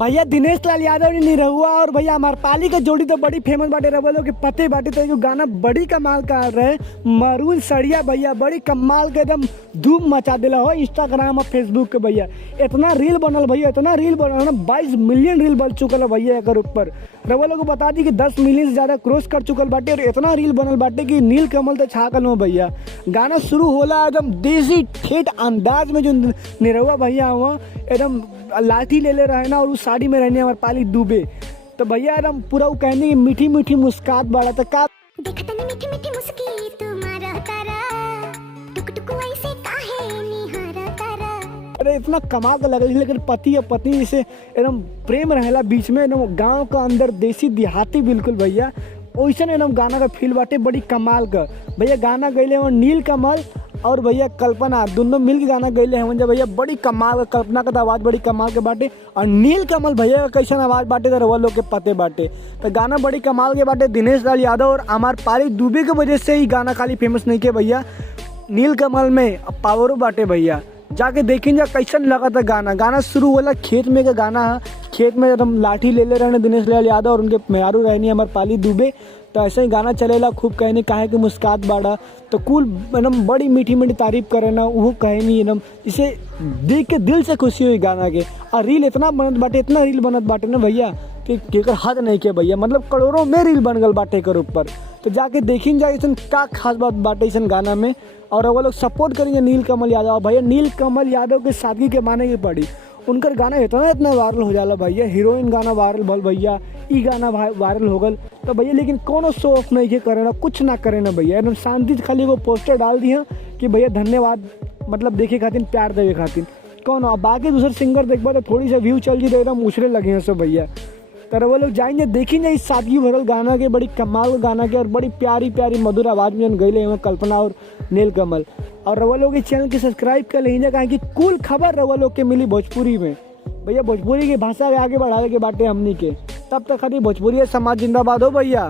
भैया दिनेश लाल यादव ने निरहुआ और भैया अमरपाली का जोड़ी तो बड़ी फेमस बाटे रहे लोग के पते बाटे। तो जो गाना बड़ी कमाल का रहे मरून सड़िया भैया बड़ी कमाल के एकदम धूम मचा दिला हो इंस्टाग्राम और फेसबुक के भैया। इतना रील बनल भैया, इतना रील बनल ना 22 मिलियन रील बन चुकल है भैया। एकर ऊपर रवा लोग को बता दी कि 10 मिलियन से ज़्यादा क्रॉस कर चुकल बाटे और इतना रील बनल बाटे कि नील कमल तो छाकल हो भैया। गाना शुरू होला एकदम देसी ठेठ अंदाज में जो निरहुआ भैया हुआ एकदम लाठी ले रहे ना और उस साड़ी में रहने अमरपाली डूबे। तो भैया एकदम पूरा वो कहने की मीठी मीठी मुस्कात बाड़ा तो का मीठी मीठी मुस्की तुम्हारा तारा टुक टुक ऐसे काहे निहारा तारा। अरे इतना कमाल का लगे लेकिन पति और पत्नी से एकदम प्रेम रहेला बीच में एकदम गांव का अंदर देसी देहाती बिल्कुल भैया वैसे एकदम गाना का फील बाटे बड़ी कमाल का भैया। गाना गैले हैं नील कमल और भैया कल्पना दोनों मिल के गाना गैले हैं जब भैया बड़ी कमाल का। कल्पना का तो आवाज़ बड़ी कमाल के बाटे और नील कमल भैया का कैसा आवाज़ बाटे तो रवा लोग के पते बाटे। तो गाना बड़ी कमाल के बाटे। दिनेश लाल यादव और अमरपाली डूबे की वजह से ही गाना खाली फेमस नहीं किया भैया, नील कमल में पावरो बाटे भैया। जाके देखें जा कैसन लगा था गाना। गाना शुरू होला खेत में का गाना है, खेत में एकदम लाठी ले रहे दिनेश लाल यादव और उनके मेहरारू रहनी अमरपाली डूबे। तो ऐसे ही गाना चलेला खूब कहनी काहे कि मुस्कात बाड़ा तो कुल एकदम बड़ी मीठी मीठी तारीफ करे ना वो कहनी एकदम इसे देख के दिल से खुशी हुई गाना के। और रील इतना बनत बाटे इतना रील बनत बाटे ना भैया कि केकर हद नहीं के भैया, मतलब करोड़ों में रील बन गल बाटे कर ऊपर। तो जाके देखिन जा ऐसा का खास बात बाटे इस गाना में। और वो लोग सपोर्ट करेंगे नील कमल यादव भैया। नील कमल यादव के सादगी के माने की पड़ी उनकर गाना इतना वायरल हो जाला भैया। हीरोइन गाना वायरल भल भैया, ई गाना वायरल हो गल तो भैया। लेकिन कोनो शो ऑफ नहीं के करे ना कुछ ना करे ना भैया, एकदम शांति से खाली वो पोस्टर डाल दिया कि भैया धन्यवाद मतलब देखे खातिर प्यार देवे खातिर कौन। अब बाकी दूसरे सिंगर देखबा तो थोड़ी सा व्यू चल जी तो एकदम उछले लगे हैं सब भैया। तो वो लोग जाएंगे देखेंगे इस सादगी भरल गाना के बड़ी कमाल गाना के और बड़ी प्यारी प्यारी मधुर आवाज़ में गए हैं कल्पना और नील कमल। और रवा लोग इस चैनल के सब्सक्राइब कर लीजिए कहा कि कुल खबर रवा लोग के मिली भोजपुरी में भैया। भोजपुरी की भाषा के आगे बढ़ावे के बाटे हमनी के। तब तक खाली भोजपुरी समाज जिंदाबाद हो भैया।